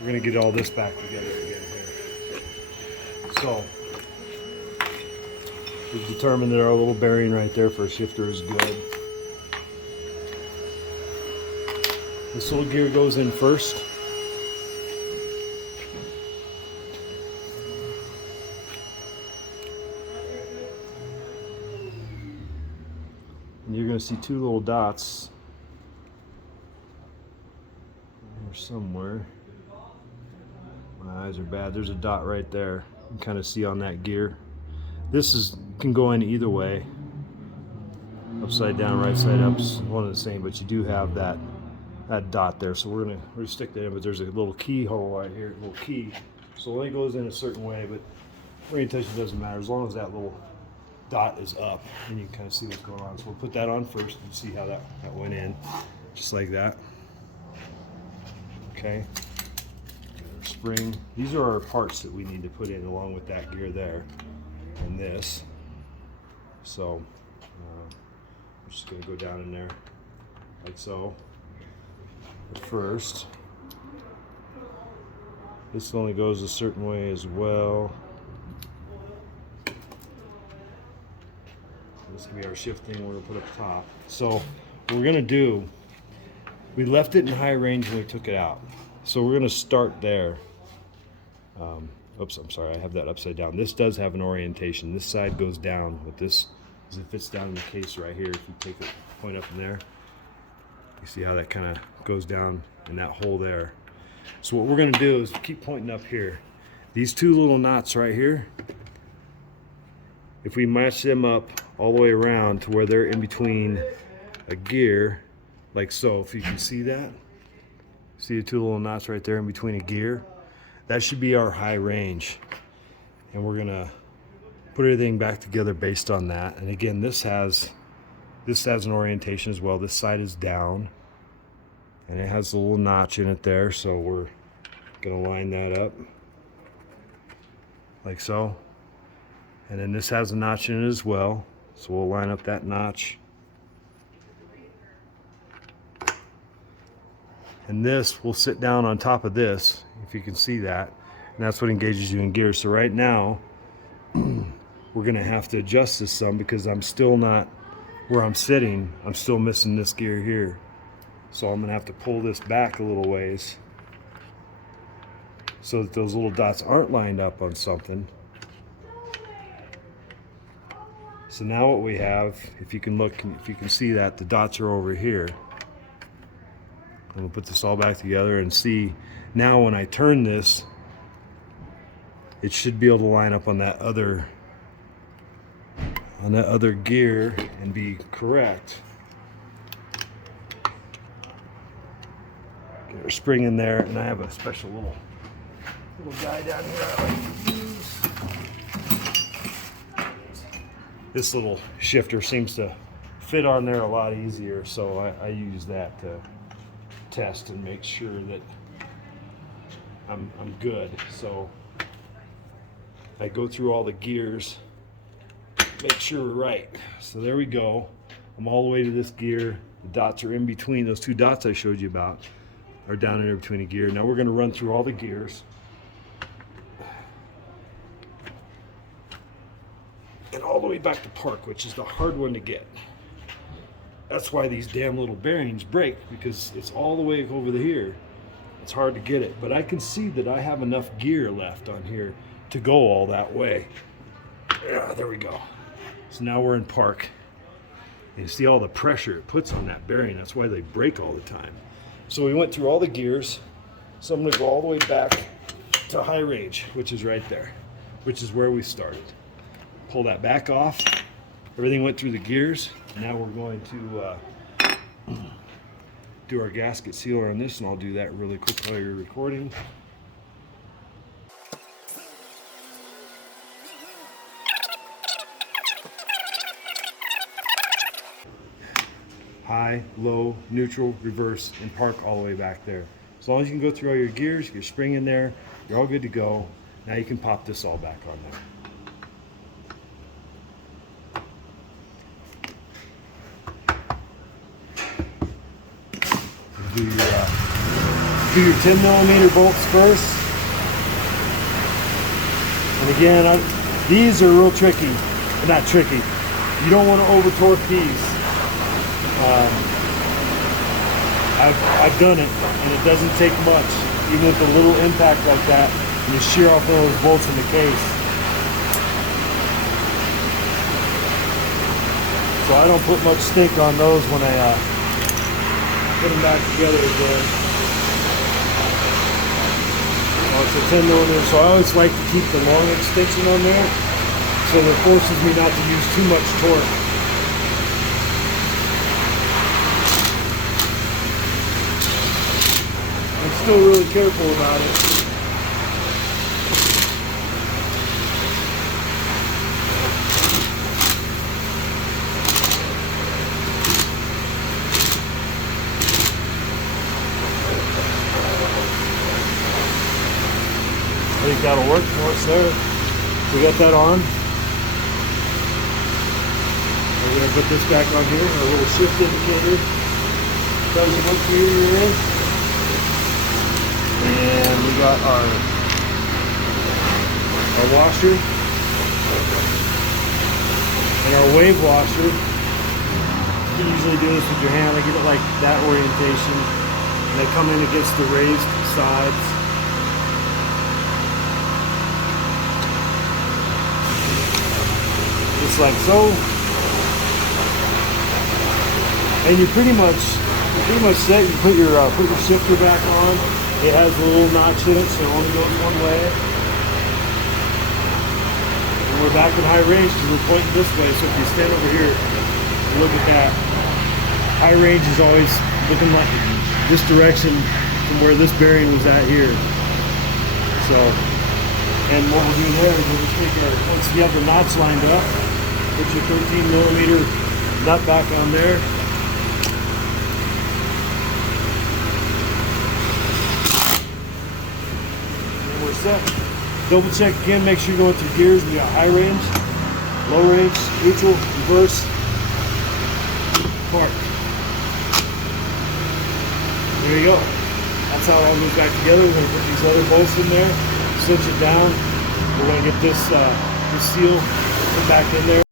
we're going to get all this back together again here. So we've determined that our little bearing right there for a shifter is good. This little gear goes in first. And you're going to see two little dots here somewhere. My eyes are bad. There's a dot right there. You can kind of see on that gear. This can go in either way. Upside down, right side up, one and the same, but you do have that dot there. So we're gonna stick that in, but there's a little keyhole right here, a little key. So it only goes in a certain way, but orientation doesn't matter as long as that little dot is up and you can kind of see what's going on. So we'll put that on first and see how that went in, just like that. Okay. Spring. These are our parts that we need to put in along with that gear there and this. So I'm just going to go down in there like so. But first, this only goes a certain way as well. This can be our shifting we're going to put up top. So what we're going to do, we left it in high range when we took it out. So we're going to start there. Oops, I'm sorry, I have that upside down. This does have an orientation. This side goes down with this, as it fits down in the case right here. If you take it, point up in there, you see how that kind of goes down in that hole there. So what we're going to do is keep pointing up here. These two little knots right here, if we match them up all the way around to where they're in between a gear, like so, if you can see that, see the two little knots right there in between a gear, that should be our high range. And we're gonna put everything back together based on that. And again, this has an orientation as well. This side is down and it has a little notch in it there, so we're gonna line that up like so. And then this has a notch in it as well, so we'll line up that notch. And this will sit down on top of this, if you can see that, and that's what engages you in gear. So right now we're gonna have to adjust this some because I'm still not where I'm sitting. I'm still missing this gear here, so I'm gonna have to pull this back a little ways so that those little dots aren't lined up on something. So now what we have, if you can look, if you can see that the dots are over here. And we'll put this all back together and see now when I turn this, it should be able to line up on that other gear and be correct. Get our spring in there, and I have a special little guy down here I like to use. This little shifter seems to fit on there a lot easier, so I use that to test and make sure that I'm good. So I go through all the gears, make sure we're right. So there we go. I'm all the way to this gear. The dots are in between. Those two dots I showed you about are down in there between a gear. Now we're going to run through all the gears. And all the way back to park, which is the hard one to get. That's why these damn little bearings break, because it's all the way over here. It's hard to get it, but I can see that I have enough gear left on here to go all that way. Yeah, there we go. So now we're in park. You see all the pressure it puts on that bearing. That's why they break all the time. So we went through all the gears. So I'm going to go all the way back to high range, which is right there, which is where we started. Pull that back off. Everything went through the gears. Now we're going to do our gasket sealer on this, and I'll do that really quick while you're recording. High, low, neutral, reverse, and park all the way back there. As long as you can go through all your gears, your spring in there, you're all good to go. Now you can pop this all back on there. Do your do your 10mm bolts first. And again, these are real tricky. Not tricky. You don't want to over torque these. I've done it, and it doesn't take much. Even with a little impact like that, and you shear off one of those bolts in the case. So I don't put much stink on those when I put them back together again. Well, it's a 10mm, so I always like to keep the long extension on there, so that forces me not to use too much torque. I'm still really careful about it. I think that'll work for us there. We got that on. We're going to put this back on here, our little shift indicator. Tells you what gear you're in. And we got our washer and our wave washer. You can usually do this with your hand. I get it like that orientation. And they come in against the raised sides. Just like so. And you're pretty much set. You put your shifter back on. It has a little notch in it, so it only goes one way. And we're back in high range because we're pointing this way. So if you stand over here, look at that. High range is always looking like this direction from where this bearing was at here. So, and what we'll do there is we'll just take our, once you have the knots lined up, put your 13mm nut back on there. Set. Double check again, make sure you're going through gears. We got high range, low range, neutral, reverse, park. There you go. That's how it all goes back together. We're going to put these other bolts in there, cinch it down. We're going to get this seal put back in there.